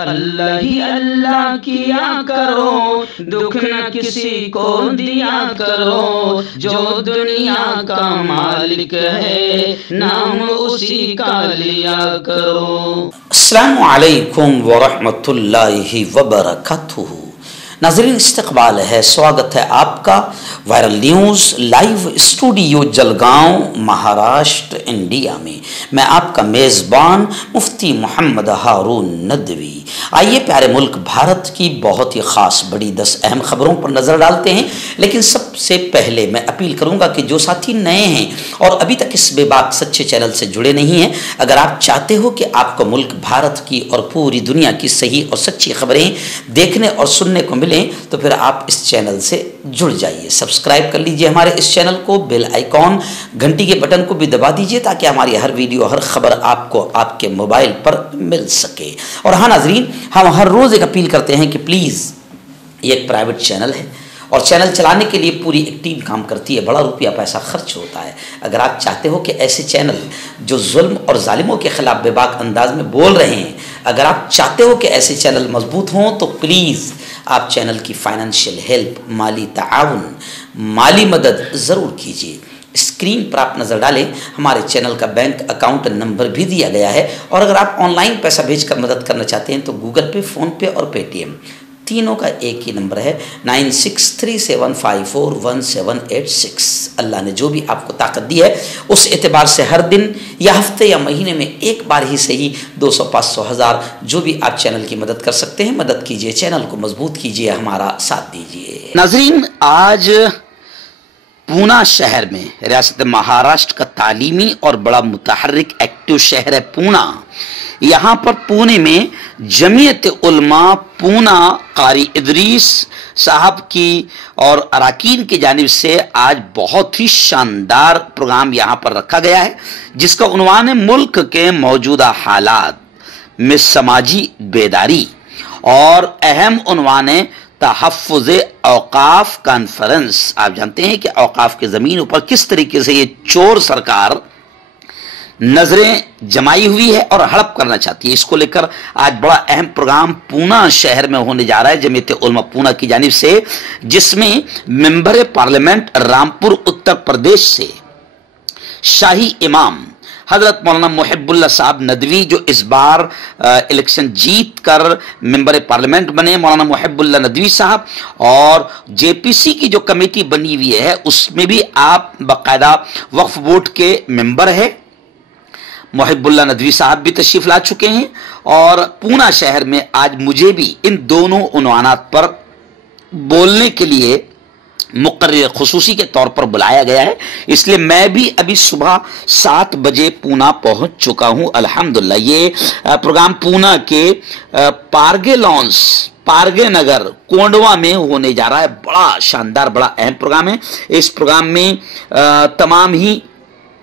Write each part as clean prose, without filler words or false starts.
अल्लाह ही अल्लाह किया करो, दुख न किसी को दिया करो, जो दुनिया का मालिक है नाम उसी का लिया करो। अस्सलामु अलैकुम वरहमतुल्लाहि वबरकातुहू। नाज़रीन, इस्तक़बाल है, स्वागत है आपका viral news live studio Jalgaon, Maharashtra, India में। मैं आपका मेज़बान मुफ्ती मोहम्मद हारून नदवी। आइए प्यारे मुल्क भारत की बहुत ही ख़ास बड़ी 10 अहम खबरों पर नज़र डालते हैं। लेकिन सबसे पहले मैं अपील करूँगा कि जो साथी नए हैं और अभी तक इस बेबाक सच्चे चैनल से जुड़े नहीं हैं, अगर आप चाहते हो कि आपको मुल्क भारत की और पूरी दुनिया की सही और सच्ची खबरें देखने और सुनने को मिलें, तो फिर आप इस चैनल से जुड़ जाइए। सब्सक्राइब कर लीजिए हमारे इस चैनल को, बेल आइकॉन घंटी के बटन को भी दबा दीजिए ताकि हमारी हर वीडियो हर खबर आपको आपके मोबाइल पर मिल सके। और हाँ नाजरीन, हम हर रोज़ एक अपील करते हैं कि प्लीज़, ये एक प्राइवेट चैनल है और चैनल चलाने के लिए पूरी एक टीम काम करती है, बड़ा रुपया पैसा खर्च होता है। अगर आप चाहते हो कि ऐसे चैनल जो जुल्म और जालिमों के खिलाफ बेबाक अंदाज में बोल रहे हैं, अगर आप चाहते हो कि ऐसे चैनल मजबूत हों, तो प्लीज़ आप चैनल की फाइनेंशियल हेल्प, माली ताउन, माली मदद ज़रूर कीजिए। स्क्रीन पर आप नज़र डालें, हमारे चैनल का बैंक अकाउंट नंबर भी दिया गया है। और अगर आप ऑनलाइन पैसा भेजकर मदद करना चाहते हैं तो गूगल पे, फ़ोन पे और पेटीएम तीनों का एक ही नंबर है 9637541786। अल्लाह ने जो भी आपको ताकत दी है उस एतबार से हर दिन या हफ्ते या महीने में एक बार ही सही 200, 500, 1000 जो भी आप चैनल की मदद कर सकते हैं, मदद कीजिए, चैनल को मजबूत कीजिए, हमारा साथ दीजिए। नाजरीन, आज पूना शहर में, रियासत महाराष्ट्र का तालीमी और बड़ा मुतहर्रिक एक्टिव शहर है पूना। यहाँ पर पुणे में जमीयत उलमा पूना कारी इदरीस साहब की और अरकान की जानिब से आज बहुत ही शानदार प्रोग्राम यहाँ पर रखा गया है, जिसका उन्वान है मुल्क के मौजूदा हालात में समाजी बेदारी, और अहम उन्वान है तहफ़्फ़ुज़ औक़ाफ़ कॉन्फ्रेंस। आप जानते हैं कि औक़ाफ़ के ज़मीन पर किस तरीके से ये चोर सरकार नजरें जमाई हुई है और हड़प करना चाहती है। इसको लेकर आज बड़ा अहम प्रोग्राम पूना शहर में होने जा रहा है जमीयत उलमा पूना की जानिब से, जिसमें मेंबर पार्लियामेंट रामपुर उत्तर प्रदेश से शाही इमाम हजरत मौलाना मुहिब्बुल्लाह साहब नदवी, जो इस बार इलेक्शन जीत कर मेंबर पार्लियामेंट बने, मौलाना मुहिब्बुल्लाह नदवी साहब, और जेपीसी की जो कमेटी बनी हुई है उसमें भी आप बाकायदा वक्फ बोर्ड के मेंबर है। मुहिब्बुल्लाह नदवी साहब भी तशरीफ ला चुके हैं और पूना शहर में आज मुझे भी इन दोनों उन्वानात पर बोलने के लिए मुकर्रर खुसूसी के तौर पर बुलाया गया है। इसलिए मैं भी अभी सुबह 7 बजे पूना पहुंच चुका हूं अल्हम्दुलिल्लाह। ये प्रोग्राम पूना के पारगे लॉन्स, पारगे नगर, कोंडवा में होने जा रहा है। बड़ा शानदार, बड़ा अहम प्रोग्राम है। इस प्रोग्राम में तमाम ही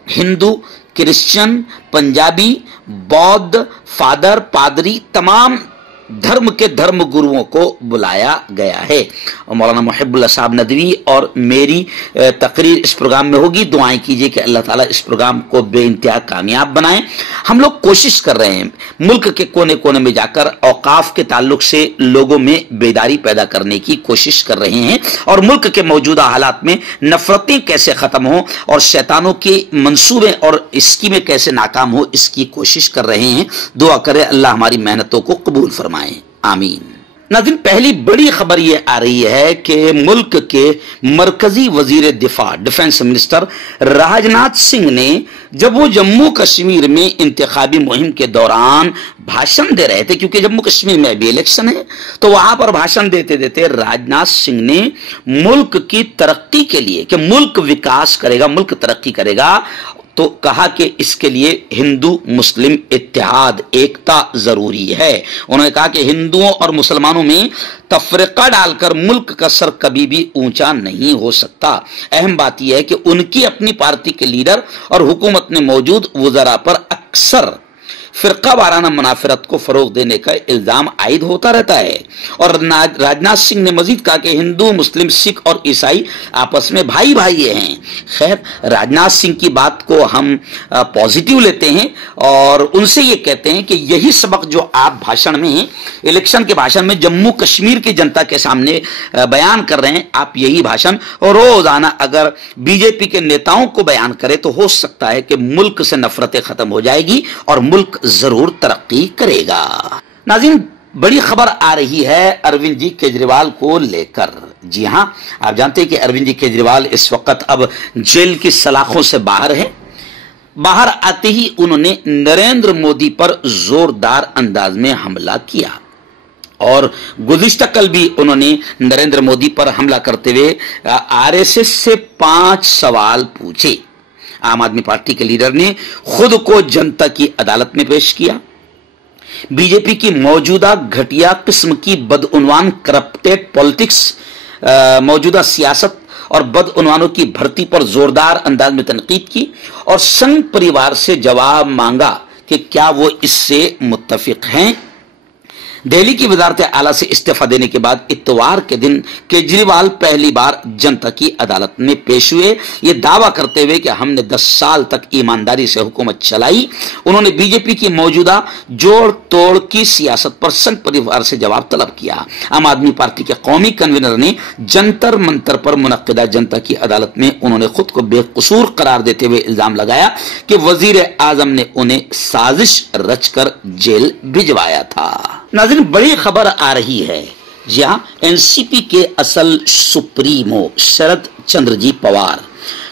हिंदू, क्रिश्चियन, पंजाबी, बौद्ध, फादर, पादरी, तमाम धर्म के धर्म गुरुओं को बुलाया गया है। और मौलाना मुहिब्बुल्लाह साहब नदवी और मेरी तकरीर इस प्रोग्राम में होगी। दुआएं कीजिए कि अल्लाह ताला इस प्रोग्राम को बेइंतहा कामयाब बनाए। हम लोग कोशिश कर रहे हैं मुल्क के कोने कोने में जाकर औकाफ के ताल्लुक से लोगों में बेदारी पैदा करने की कोशिश कर रहे हैं, और मुल्क के मौजूदा हालात में नफरतें कैसे ख़त्म हो और शैतानों के मंसूबे और स्कीमें कैसे नाकाम हो, इसकी कोशिश कर रहे हैं। दुआ करें अल्लाह हमारी मेहनतों को कबूल फरमाए, आमीन। नाज़रीन, पहली बड़ी खबर यह आ रही है कि मुल्क के मरकजी वजीर दिफा, डिफेंस मिनिस्टर राजनाथ सिंह ने, जब वो जम्मू कश्मीर में इंतखाबी मुहिम के दौरान भाषण दे रहे थे, क्योंकि जम्मू कश्मीर में अभी इलेक्शन है, तो वहां पर भाषण देते देते राजनाथ सिंह ने मुल्क की तरक्की के लिए, कि मुल्क विकास करेगा, मुल्क तरक्की करेगा, तो कहा कि इसके लिए हिंदू मुस्लिम इत्तेहाद, एकता जरूरी है। उन्होंने कहा कि हिंदुओं और मुसलमानों में तफरीका डालकर मुल्क का सर कभी भी ऊंचा नहीं हो सकता। अहम बात यह है कि उनकी अपनी पार्टी के लीडर और हुकूमत में मौजूद वज़रा पर अक्सर फिरका वाराना मुनाफरत को फरोग देने का इल्जाम आयद होता रहता है। और राजनाथ सिंह ने मजीद कहा कि हिंदू, मुस्लिम, सिख और ईसाई आपस में भाई भाई हैं। खैर, राजनाथ सिंह की बात को हम पॉजिटिव लेते हैं और उनसे ये कहते हैं कि यही सबक जो आप भाषण में, इलेक्शन के भाषण में जम्मू कश्मीर की जनता के सामने बयान कर रहे हैं, आप यही भाषण रोजाना अगर बीजेपी के नेताओं को बयान करें तो हो सकता है कि मुल्क से नफरतें खत्म हो जाएगी और मुल्क जरूर तरक्की करेगा। नाज़रीन, बड़ी खबर आ रही है अरविंद जी केजरीवाल को लेकर। जी हां, आप जानते हैं कि अरविंद जी केजरीवाल इस वक्त अब जेल की सलाखों से बाहर है। बाहर आते ही उन्होंने नरेंद्र मोदी पर जोरदार अंदाज में हमला किया और गुज़िश्ता कल भी उन्होंने नरेंद्र मोदी पर हमला करते हुए आरएसएस से 5 सवाल पूछे। आम आदमी पार्टी के लीडर ने खुद को जनता की अदालत में पेश किया। बीजेपी की मौजूदा घटिया किस्म की बदउनवान करप्टेड पॉलिटिक्स, मौजूदा सियासत और बदउनवानों की भर्ती पर जोरदार अंदाज में तनकीद की और संघ परिवार से जवाब मांगा कि क्या वो इससे मुत्तफिक हैं। दिल्ली की वजारत आला से इस्तीफा देने के बाद इतवार के दिन केजरीवाल पहली बार जनता की अदालत में पेश हुए, ये दावा करते हुए कि हमने 10 साल तक ईमानदारी से हुकूमत चलाई। उन्होंने बीजेपी की मौजूदा जोड़ तोड़ की सियासत पर संघ परिवार से जवाब तलब किया। आम आदमी पार्टी के कौमी कन्वीनर ने जंतर मंतर पर मुनक्किदा जनता की अदालत में उन्होंने खुद को बेकसूर करार देते हुए इल्जाम लगाया कि वजीर आजम ने उन्हें साजिश रचकर जेल भिजवाया था। नाज़रीन, बड़ी खबर आ रही है। जहां एनसीपी के असल सुप्रीमो शरद चंद्र जी पवार,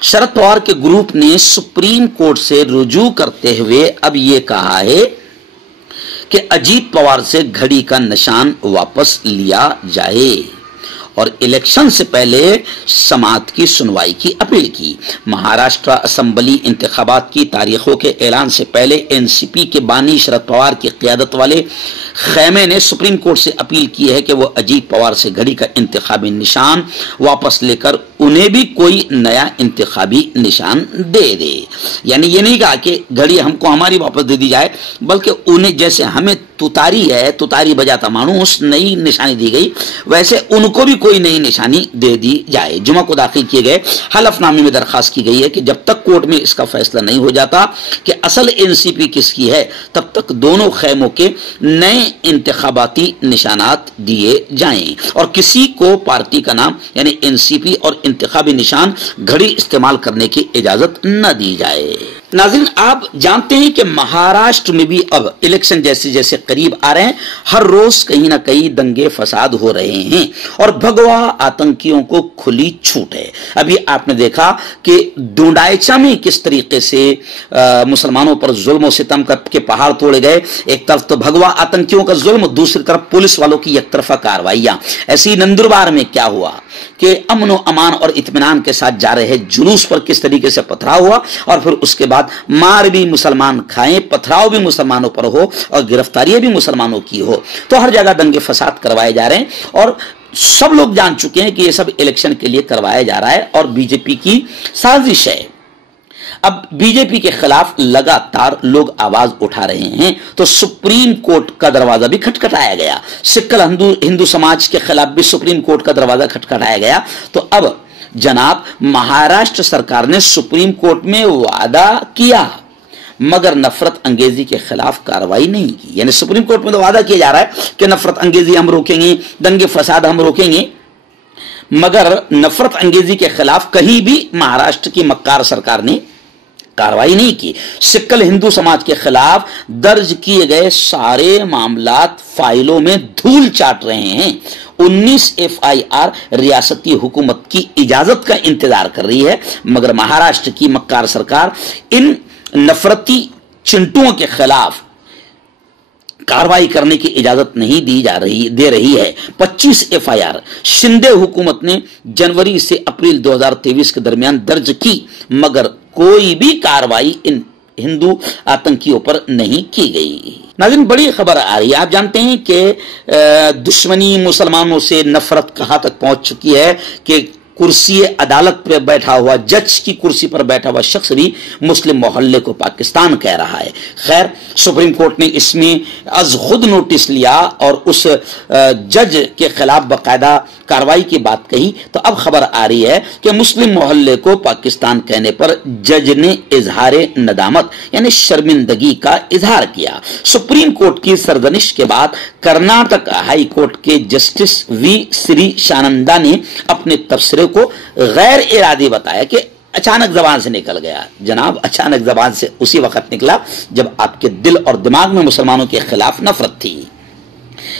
शरद पवार के ग्रुप ने सुप्रीम कोर्ट से रुजू करते हुए अब यह कहा है कि अजीत पवार से घड़ी का निशान वापस लिया जाए और इलेक्शन से पहले समाअत की सुनवाई की अपील की। महाराष्ट्र असेंबली इंतखाबात की तारीखों के ऐलान से पहले एनसीपी के बानी शरद पवार की क़ियादत वाले खैमे ने सुप्रीम कोर्ट से अपील की है कि वो अजीत पवार से घड़ी का इंतखाबी निशान वापस लेकर उन्हें भी कोई नया इंतखाबी निशान दे दे। यानी ये नहीं कहा कि घड़ी हमको हमारी वापस दे दी जाए, बल्कि उन्हें जैसे हमें तुतारी है, तुतारी बजाता मानूस नई निशानी दी गई, वैसे उनको भी कोई नई निशानी दे दी जाए। जुमा को दाखिल किए गए हलफनामे में दरखास्त की गई है कि जब तक कोर्ट में इसका फैसला नहीं हो जाता कि असल एनसीपी किसकी है, तब तक दोनों खैमों के नए इंतखाबाती निशानात दिए जाएं और किसी को पार्टी का नाम यानी एनसीपी और इंतखाबी निशान घड़ी इस्तेमाल करने की इजाजत न दी जाए। नाज़रीन, आप जानते हैं कि महाराष्ट्र में भी अब इलेक्शन जैसे जैसे करीब आ रहे हैं, हर रोज कहीं ना कहीं दंगे फसाद हो रहे हैं और भगवा आतंकियों को खुली छूट है। अभी आपने देखा कि डोंडाइचा में किस तरीके से मुसलमानों पर जुल्म सितम के पहाड़ तोड़े गए। एक तरफ तो भगवा आतंकियों का जुल्म, दूसरी तरफ पुलिस वालों की एकतरफा कार्रवाइयां। ऐसे ही नंदुरबार में क्या हुआ कि अमन व अमान और इत्मीनान के साथ जा रहे जुलूस पर किस तरीके से पथराव हुआ और फिर उसके बाद मार भी मुसलमान खाएं, पथराव भी मुसलमानों पर हो और गिरफ्तारियां भी मुसलमानों की हो। तो हर जगह दंगे फसाद करवाए जा रहे हैं और सब लोग जान चुके हैं कि यह सब इलेक्शन के लिए करवाया जा रहा है और बीजेपी की साजिश है। अब बीजेपी के खिलाफ लगातार लोग आवाज उठा रहे हैं तो सुप्रीम कोर्ट का दरवाजा भी खटखटाया गया। सिक्कल हिंदू समाज के खिलाफ भी सुप्रीम कोर्ट का दरवाजा खटखटाया गया। तो अब जनाब महाराष्ट्र सरकार ने सुप्रीम कोर्ट में वादा किया मगर नफरत अंगेजी के खिलाफ कार्रवाई नहीं की। यानी सुप्रीम कोर्ट में तो वादा किया जा रहा है कि नफरत अंगेजी हम रोकेंगे, दंगे फसाद हम रोकेंगे, मगर नफरत अंगेजी के खिलाफ कहीं भी महाराष्ट्र की मक्कार सरकार ने कार्रवाई नहीं की। सिक्कल हिंदू समाज के खिलाफ दर्ज किए गए सारे मामलात फाइलों में धूल चाट रहे हैं। 19 FIR रियासती हुकूमत की इजाजत का इंतजार कर रही है, मगर महाराष्ट्र की मक्कार सरकार इन नफरती चिंटुओं के खिलाफ कार्रवाई करने की इजाजत नहीं दे रही है। 25 FIR शिंदे हुकूमत ने जनवरी से अप्रैल 2023 के दरमियान दर्ज की, मगर कोई भी कार्रवाई इन हिंदू आतंकियों पर नहीं की गई। नाज़रीन, बड़ी खबर आ रही है। आप जानते हैं कि दुश्मनी मुसलमानों से नफरत कहां तक पहुंच चुकी है कि कुर्सी अदालत पर बैठा हुआ, जज की कुर्सी पर बैठा हुआ शख्स भी मुस्लिम मोहल्ले को पाकिस्तान कह रहा है। खैर, सुप्रीम कोर्ट ने इसमें अज खुद नोटिस लिया और उस जज के खिलाफ बाकायदा कार्रवाई की बात कही। तो अब खबर आ रही है कि मुस्लिम मोहल्ले को पाकिस्तान कहने पर जज ने इजहार नदामत यानी शर्मिंदगी का इजहार किया। सुप्रीम कोर्ट की सरजनिश के बाद कर्नाटक हाई कोर्ट के जस्टिस वी श्री शानंदा ने अपने तबसरे को गैर इरादी बताया कि अचानक जबान से निकल गया। जनाब, अचानक जबान से उसी वक्त निकला जब आपके दिल और दिमाग में मुसलमानों के खिलाफ नफरत थी।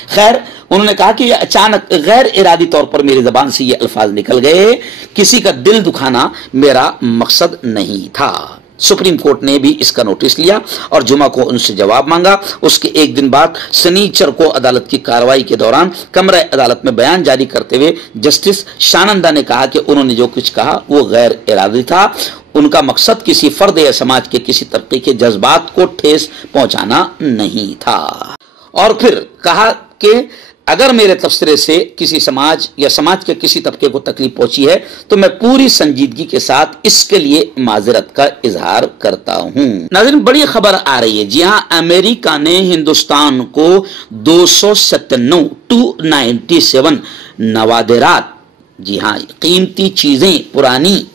खैर, उन्होंने कहा कि यह अचानक गैर इरादी तौर पर मेरी जबान से ये अल्फाज निकल गए, किसी का दिल दुखाना मेरा मकसद नहीं था। सुप्रीम कोर्ट ने भी इसका नोटिस लिया और जुमा को उनसे जवाब मांगा। उसके एक दिन बाद शनिचर को अदालत की कार्रवाई के दौरान कमरा अदालत में बयान जारी करते हुए जस्टिस शानंदा ने कहा कि उन्होंने जो कुछ कहा वो गैर इरादी था। उनका मकसद किसी फर्द या समाज के किसी तबके के जज्बात को ठेस पहुंचाना नहीं था। और फिर कहा कि अगर मेरे तबसरे से किसी समाज या समाज के किसी तबके को तकलीफ पहुंची है तो मैं पूरी संजीदगी के साथ इसके लिए माजरत का इजहार करता हूं। नाज़रीन, बड़ी खबर आ रही है। जी हां, अमेरिका ने हिंदुस्तान को 297 नवादिरात, जी हां, कीमती चीजें पुरानी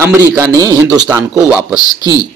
अमेरिका ने हिंदुस्तान को वापस की।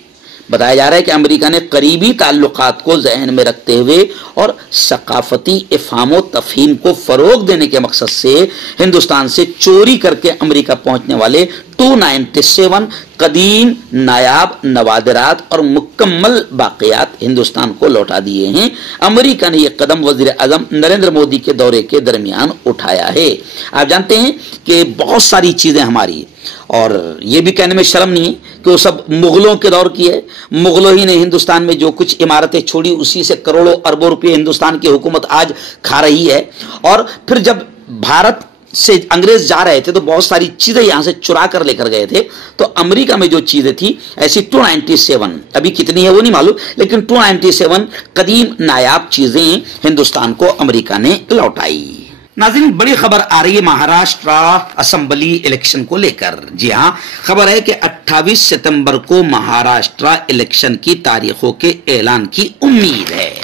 बताया जा रहा है कि अमेरिका ने करीबी ताल्लुकात को जहन में रखते हुए और सकाफती इफ़हाम तफ़हीम को फ़रोग देने के मकसद से हिंदुस्तान से चोरी करके अमेरिका पहुंचने वाले 297 कदीम नायाब नवादिरात और मुकम्मल बाक़ियात हिंदुस्तान को लौटा दिए हैं। अमेरिका ने यह कदम वज़ीर आज़म नरेंद्र मोदी के दौरे के दरमियान उठाया है। आप जानते हैं कि बहुत सारी चीज़ें हमारी, और ये भी कहने में शर्म नहीं है कि वो सब मुगलों के दौर की है। मुगलों ही ने हिंदुस्तान में जो कुछ इमारतें छोड़ी उसी से करोड़ों अरबों रुपये हिंदुस्तान की हुकूमत आज खा रही है। और फिर जब भारत से अंग्रेज जा रहे थे तो बहुत सारी चीजें यहां से चुरा कर लेकर गए थे। तो अमेरिका में जो चीजें थी ऐसी 297, अभी कितनी है वो नहीं मालूम, लेकिन 297 कदीम नायाब चीजें हिंदुस्तान को अमेरिका ने लौटाई। नाज़रीन, बड़ी खबर आ रही है महाराष्ट्र असेंबली इलेक्शन को लेकर। जी हां, खबर है कि 28 सितंबर को महाराष्ट्र इलेक्शन की तारीखों के ऐलान की उम्मीद है।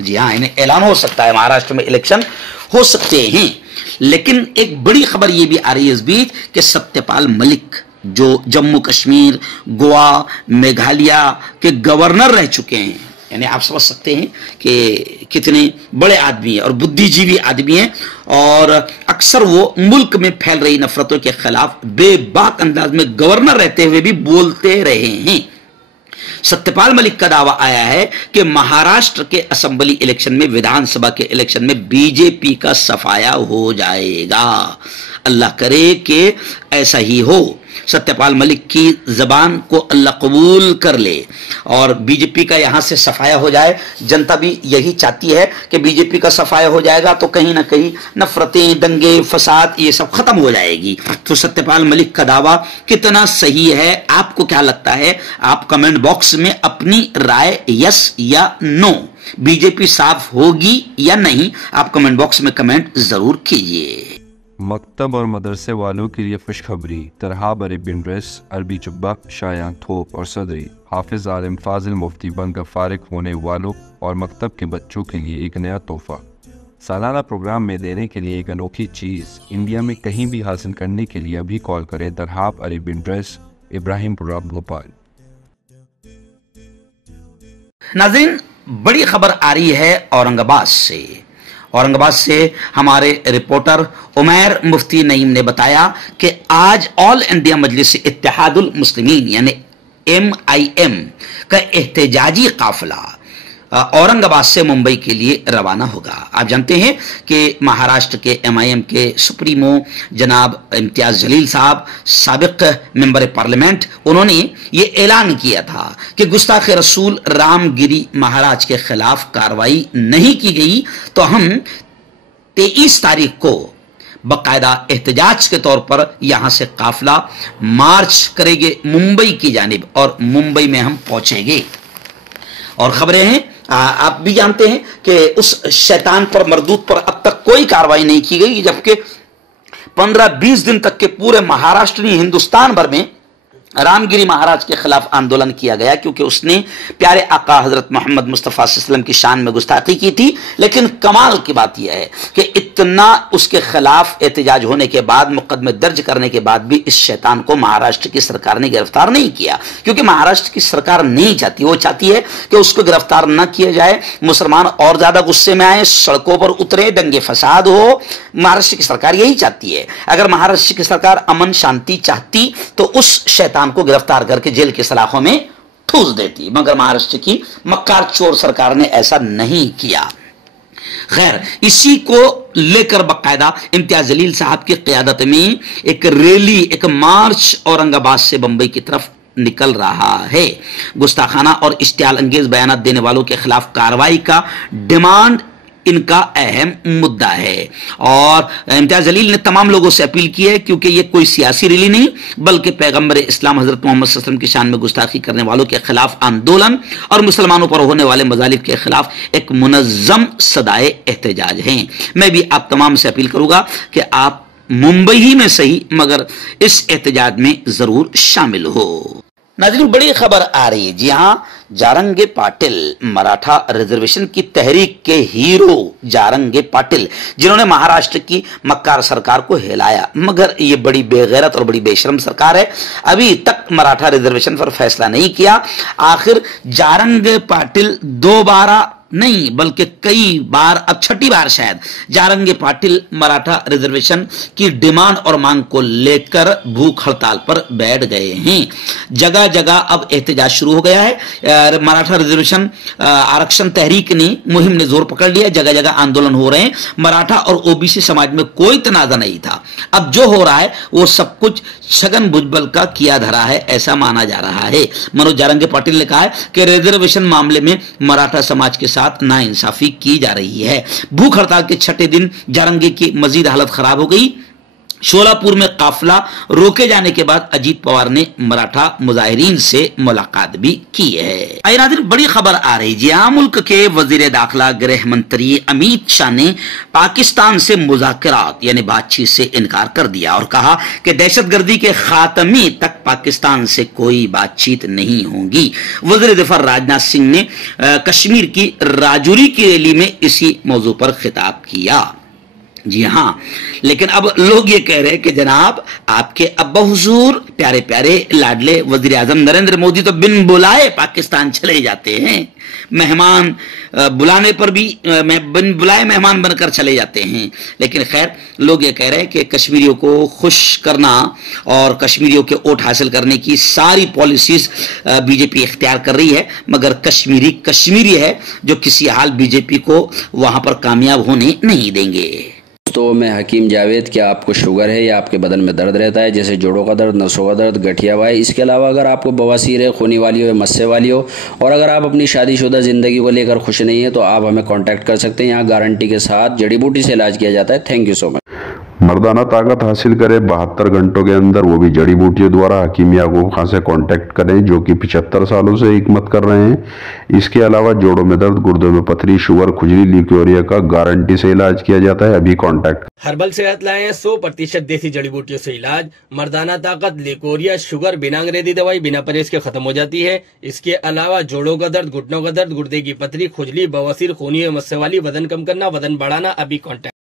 जी हां, इन्हें ऐलान हो सकता है, महाराष्ट्र में इलेक्शन हो सकते हैं। लेकिन एक बड़ी खबर यह भी आ रही है इस बीच कि सत्यपाल मलिक जो जम्मू कश्मीर, गोवा, मेघालय के गवर्नर रह चुके हैं, यानी आप समझ सकते हैं कि कितने बड़े आदमी हैं और बुद्धिजीवी आदमी हैं, और अक्सर वो मुल्क में फैल रही नफरतों के खिलाफ बेबाक अंदाज में गवर्नर रहते हुए भी बोलते रहे हैं। सत्यपाल मलिक का दावा आया है कि महाराष्ट्र के असेंबली इलेक्शन में, विधानसभा के इलेक्शन में बीजेपी का सफाया हो जाएगा। अल्लाह करे कि ऐसा ही हो। सत्यपाल मलिक की जबान को अल्लाह कबूल कर ले और बीजेपी का यहां से सफाया हो जाए। जनता भी यही चाहती है कि बीजेपी का सफाया हो जाएगा तो कहीं ना कहीं नफरतें, दंगे, फसाद ये सब खत्म हो जाएगी। तो सत्यपाल मलिक का दावा कितना सही है, आपको क्या लगता है? आप कमेंट बॉक्स में अपनी राय यस या नो, बीजेपी साफ होगी या नहीं, आप कमेंट बॉक्स में कमेंट जरूर कीजिए। मकतब और मदरसे वालों के लिए खुशखबरी। तरहाब अरेबियन ड्रेस, अरबी जुब्बा, शायान थोप और सदरी हाफिज आलिम फाजिल मुफ्ती बनकर फारिग होने वालों और मकतब के बच्चों के लिए एक नया तोहफा। सालाना प्रोग्राम में देने के लिए एक अनोखी चीज़ इंडिया में कहीं भी हासिल करने के लिए अभी कॉल करें। तरहाब अरेबियन ड्रेस, इब्राहिमपुरा, भोपाल। नाज़रीन, बड़ी खबर आ रही है औरंगाबाद से। औरंगाबाद से हमारे रिपोर्टर उमैर मुफ्ती नईम ने बताया कि आज ऑल इंडिया मजलिस इत्तेहादुल मुस्लिमीन यानी MIM का एहतजाजी काफिला औरंगाबाद से मुंबई के लिए रवाना होगा। आप जानते हैं कि महाराष्ट्र के MIM के सुप्रीमो जनाब इम्तियाज जलील साहब, साबिक मेंबर पार्लियामेंट, उन्होंने ये ऐलान किया था कि गुस्ताख रसूल रामगिरी महाराज के खिलाफ कार्रवाई नहीं की गई तो हम 23 तारीख को बाकायदा एहतजाज के तौर पर यहां से काफिला मार्च करेंगे मुंबई की जानिब और मुंबई में हम पहुंचेंगे। और खबरें हैं, आप भी जानते हैं कि उस शैतान पर, मरदूत पर अब तक कोई कार्रवाई नहीं की गई, जबकि 15-20 दिन तक के पूरे महाराष्ट्र नहीं हिंदुस्तान भर में रामगिरी महाराज के खिलाफ आंदोलन किया गया, क्योंकि उसने प्यारे आका हजरत मोहम्मद मुस्तफ़ा सल्लल्लाहु अलैहि वसल्लम की शान में गुस्ताखी की थी। लेकिन कमाल की बात यह है कि इतना उसके खिलाफ एहतजाज होने के बाद, मुकदमे दर्ज करने के बाद भी इस शैतान को महाराष्ट्र की सरकार ने गिरफ्तार नहीं किया, क्योंकि महाराष्ट्र की सरकार नहीं चाहती, वो चाहती है कि उसको गिरफ्तार न किया जाए, मुसलमान और ज्यादा गुस्से में आए, सड़कों पर उतरे, दंगे फसाद हो। महाराष्ट्र की सरकार यही चाहती है। अगर महाराष्ट्र की सरकार अमन शांति चाहती तो उस शैतान को गिरफ्तार करके जेल के सलाखों में ठूस देती, मगर महाराष्ट्र की मक्कार चोर सरकार ने ऐसा नहीं किया। खैर, इसी को लेकर बकायदा इम्तियाज जलील साहब की क़यादत में एक रैली, एक मार्च औरंगाबाद से बंबई की तरफ निकल रहा है। गुस्ताखाना और इश्तियाल अंगेज बयान देने वालों के खिलाफ कार्रवाई का डिमांड इनका अहम मुद्दा है। और इम्तियाज जलील ने तमाम लोगों से अपील की है, क्योंकि ये कोई सियासी रैली नहीं बल्कि पैगंबर इस्लाम हजरत मोहम्मद सल्लल्लाहु अलैहि वसल्लम की शान में गुस्ताखी करने वालों के खिलाफ आंदोलन और मुसलमानों पर होने वाले मजालिम के खिलाफ एक मुनज़्ज़म सदाए एहतजाज हैं। मैं भी आप तमाम से अपील करूंगा कि आप मुंबई ही में सही मगर इस एहतजाज में जरूर शामिल हो। नाज़रीन, बड़ी खबर आ रही है। जी हाँ, जारंगे पाटिल, मराठा रिजर्वेशन की तहरीक के हीरो जारंगे पाटिल, जिन्होंने महाराष्ट्र की मक्कार सरकार को हिलाया, मगर ये बड़ी बेगैरत और बड़ी बेशरम सरकार है, अभी तक मराठा रिजर्वेशन पर फैसला नहीं किया। आखिर जारंगे पाटिल दोबारा नहीं बल्कि कई बार, अब छठी बार शायद, जारंगे पाटिल मराठा रिजर्वेशन की डिमांड और मांग को लेकर भूख हड़ताल पर बैठ गए हैं। जगह जगह अब एहतजाज शुरू हो गया है। मराठा रिजर्वेशन आरक्षण तहरीक ने, मुहिम ने जोर पकड़ लिया, जगह जगह आंदोलन हो रहे हैं। मराठा और ओबीसी समाज में कोई तनाजा नहीं था, अब जो हो रहा है वो सब कुछ छगन भुजबल का किया धरा है, ऐसा माना जा रहा है। मनोज जारंगे पाटिल ने कहा है कि रिजर्वेशन मामले में मराठा समाज के साथ नाइंसाफी की जा रही है। भूख हड़ताल के छठे दिन जारंगे की मजीद हालत खराब हो गई। शोलापुर में काफिला रोके जाने के बाद अजीत पवार ने मराठा मुजाहिरीन से मुलाकात भी की है। आइए नाज़रीन, बड़ी खबर आ रही जी हाँ, मुल्क के वजीर दाखिला गृह मंत्री अमित शाह ने पाकिस्तान से मुज़ाकरात यानी बातचीत से इनकार कर दिया और कहा कि दहशतगर्दी के खात्मे तक पाकिस्तान से कोई बातचीत नहीं होगी। वज़ीर दिफा राजनाथ सिंह ने कश्मीर की राजौरी की रैली में इसी मौजू पर खिताब किया। जी हाँ, लेकिन अब लोग ये कह रहे हैं कि जनाब आपके अब्बा हुजूर प्यारे प्यारे लाडले वजीर आजम नरेंद्र मोदी तो बिन बुलाए पाकिस्तान चले जाते हैं, मेहमान बुलाने पर भी बिन बुलाए मेहमान बनकर चले जाते हैं। लेकिन खैर, लोग ये कह रहे हैं कि कश्मीरियों को खुश करना और कश्मीरियों के वोट हासिल करने की सारी पॉलिसीज बीजेपी इख्तियार कर रही है, मगर कश्मीरी कश्मीरी है जो किसी हाल बीजेपी को वहां पर कामयाब होने नहीं देंगे। तो मैं हकीम जावेद, क्या आपको शुगर है या आपके बदन में दर्द रहता है, जैसे जोड़ों का दर्द, नसों का दर्द, गठिया हुआ है? इसके अलावा अगर आपको बवासीर है, खूनी वाली हो या मस्से वाली हो, और अगर आप अपनी शादीशुदा ज़िंदगी को लेकर खुश नहीं है तो आप हमें कांटेक्ट कर सकते हैं। यहाँ गारंटी के साथ जड़ी बूटी से इलाज किया जाता है। Thank you so much. मर्दाना ताकत हासिल करें 72 घंटों के अंदर, वो भी जड़ी बूटियों द्वारा। हकीम याकूब खान से कांटेक्ट करें जो कि 75 सालों से हिकमत कर रहे हैं। इसके अलावा जोड़ों में दर्द, गुर्दों में पथरी, शुगर, खुजली, ल्यूकेरिया का गारंटी से इलाज किया जाता है। अभी कांटेक्ट। हर्बल सेहत लाए हैं 100% देसी जड़ी बूटियों से इलाज। मर्दाना ताकत, लिकोरिया, शुगर बिना अंग्रेजी दवाई, बिना परहेज के खत्म हो जाती है। इसके अलावा जोड़ों का दर्द, घुटनों का दर्द, गुर्दे की पथरी, खुजली, बवासीर, खूनी मस्से वाली, वजन कम करना, वजन बढ़ाना, अभी कांटेक्ट।